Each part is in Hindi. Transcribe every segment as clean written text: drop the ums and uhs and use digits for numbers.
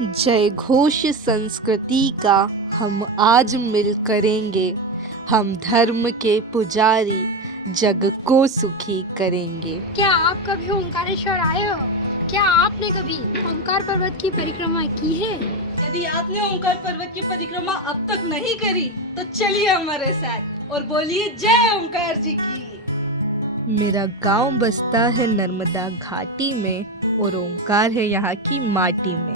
जय घोष संस्कृति का हम आज मिल करेंगे। हम धर्म के पुजारी जग को सुखी करेंगे। क्या आप कभी ओंकारेश्वर आए हो? क्या आपने कभी ओंकार पर्वत की परिक्रमा की है? यदि आपने ओंकार पर्वत की परिक्रमा अब तक नहीं करी तो चलिए हमारे साथ और बोलिए जय ओंकार जी की। मेरा गांव बसता है नर्मदा घाटी में और ओंकार है यहाँ की माटी में।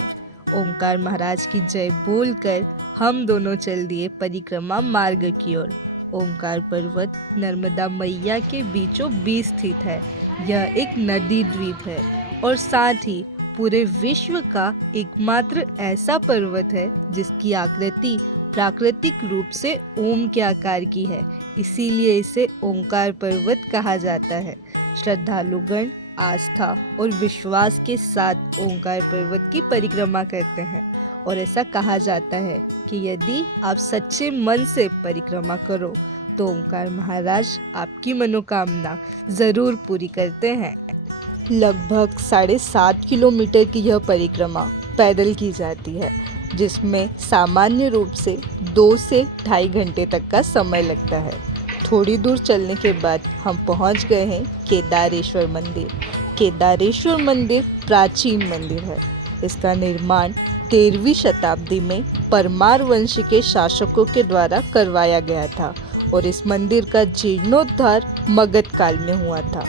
ओंकार महाराज की जय बोलकर हम दोनों चल दिए परिक्रमा मार्ग की ओर। ओंकार पर्वत नर्मदा मैया के बीचों बीच स्थित है। यह एक नदी द्वीप है और साथ ही पूरे विश्व का एकमात्र ऐसा पर्वत है जिसकी आकृति प्राकृतिक रूप से ओम के आकार की है। इसीलिए इसे ओंकार पर्वत कहा जाता है। श्रद्धालुगण आस्था और विश्वास के साथ ओंकार पर्वत की परिक्रमा करते हैं और ऐसा कहा जाता है कि यदि आप सच्चे मन से परिक्रमा करो तो ओंकार महाराज आपकी मनोकामना ज़रूर पूरी करते हैं। लगभग 7.5 किलोमीटर की यह परिक्रमा पैदल की जाती है, जिसमें सामान्य रूप से 2 से ढाई घंटे तक का समय लगता है। थोड़ी दूर चलने के बाद हम पहुंच गए हैं केदारेश्वर मंदिर। केदारेश्वर मंदिर प्राचीन मंदिर है। इसका निर्माण 13वीं शताब्दी में परमार वंश के शासकों के द्वारा करवाया गया था और इस मंदिर का जीर्णोद्धार मगध काल में हुआ था।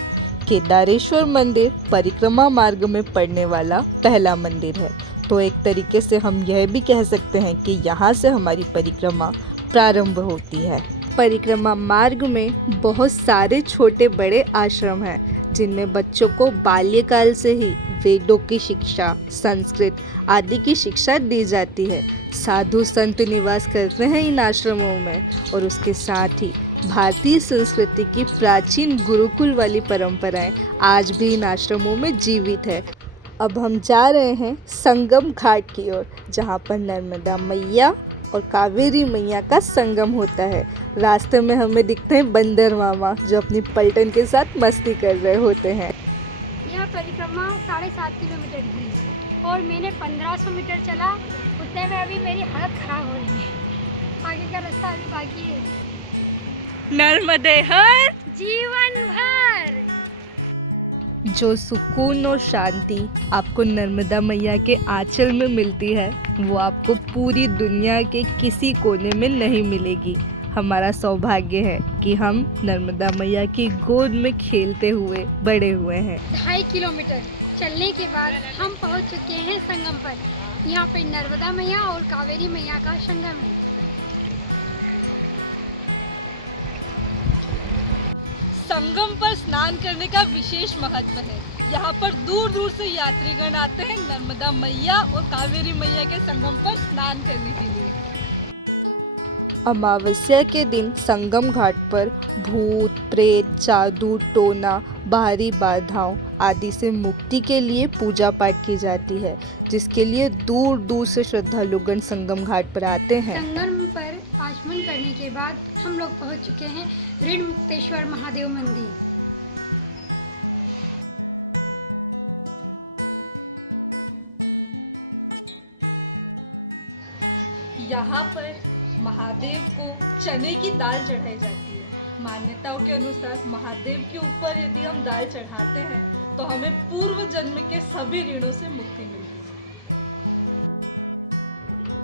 केदारेश्वर मंदिर परिक्रमा मार्ग में पड़ने वाला पहला मंदिर है, तो एक तरीके से हम यह भी कह सकते हैं कि यहाँ से हमारी परिक्रमा प्रारंभ होती है। परिक्रमा मार्ग में बहुत सारे छोटे बड़े आश्रम हैं, जिनमें बच्चों को बाल्यकाल से ही वेदों की शिक्षा, संस्कृत आदि की शिक्षा दी जाती है। साधु संत निवास करते हैं इन आश्रमों में और उसके साथ ही भारतीय संस्कृति की प्राचीन गुरुकुल वाली परंपराएं आज भी इन आश्रमों में जीवित है। अब हम जा रहे हैं संगम घाट की ओर, जहाँ पर नर्मदा मैया और कावेरी मैया का संगम होता है। रास्ते में हमें दिखते हैं बंदर मामा, जो अपनी पलटन के साथ मस्ती कर रहे होते हैं। यह परिक्रमा 7.5 किलोमीटर की और मैंने 1500 मीटर चला। उतने में अभी मेरी हालत खराब हो रही है। आगे का रास्ता अभी बाकी है। नर्मदे हर जीवन भर। जो सुकून और शांति आपको नर्मदा मैया के आंचल में मिलती है, वो आपको पूरी दुनिया के किसी कोने में नहीं मिलेगी। हमारा सौभाग्य है कि हम नर्मदा मैया की गोद में खेलते हुए बड़े हुए हैं। 2.5 किलोमीटर चलने के बाद हम पहुंच चुके हैं संगम पर। यहाँ पे नर्मदा मैया और कावेरी मैया का संगम है। संगम पर स्नान करने का विशेष महत्व है। यहाँ पर दूर दूर से यात्रीगण आते हैं नर्मदा मैया और कावेरी मैया के संगम पर स्नान करने के लिए। अमावस्या के दिन संगम घाट पर भूत प्रेत, जादू टोना, बाहरी बाधाओं आदि से मुक्ति के लिए पूजा पाठ की जाती है, जिसके लिए दूर दूर से श्रद्धालुगण संगम घाट पर आते हैं। संगम पर आचमन करने के बाद हम लोग पहुंच चुके हैं ऋण मुक्तेश्वर महादेव मंदिर। यहाँ पर महादेव को चने की दाल चढ़ाई जाती है। मान्यताओं के अनुसार महादेव के ऊपर यदि हम दाल चढ़ाते हैं तो हमें पूर्व जन्म के सभी ऋणों से मुक्ति मिलती है।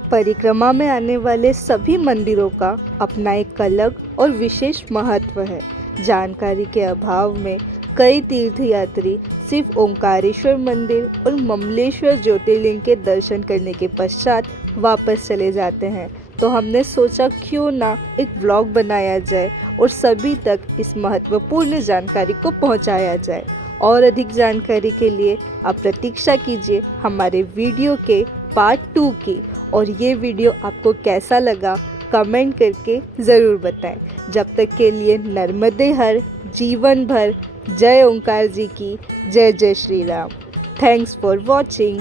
परिक्रमा में आने वाले सभी मंदिरों का अपना एक अलग और विशेष महत्व है। जानकारी के अभाव में कई तीर्थयात्री सिर्फ ओंकारेश्वर मंदिर और ममलेश्वर ज्योतिर्लिंग के दर्शन करने के पश्चात वापस चले जाते हैं, तो हमने सोचा क्यों ना एक व्लॉग बनाया जाए और सभी तक इस महत्वपूर्ण जानकारी को पहुंचाया जाए। और अधिक जानकारी के लिए आप प्रतीक्षा कीजिए हमारे वीडियो के पार्ट 2 की। और ये वीडियो आपको कैसा लगा कमेंट करके ज़रूर बताएं। जब तक के लिए नर्मदे हर जीवन भर। जय ओंकार जी की जय। जय Shri Ram. Thanks for watching.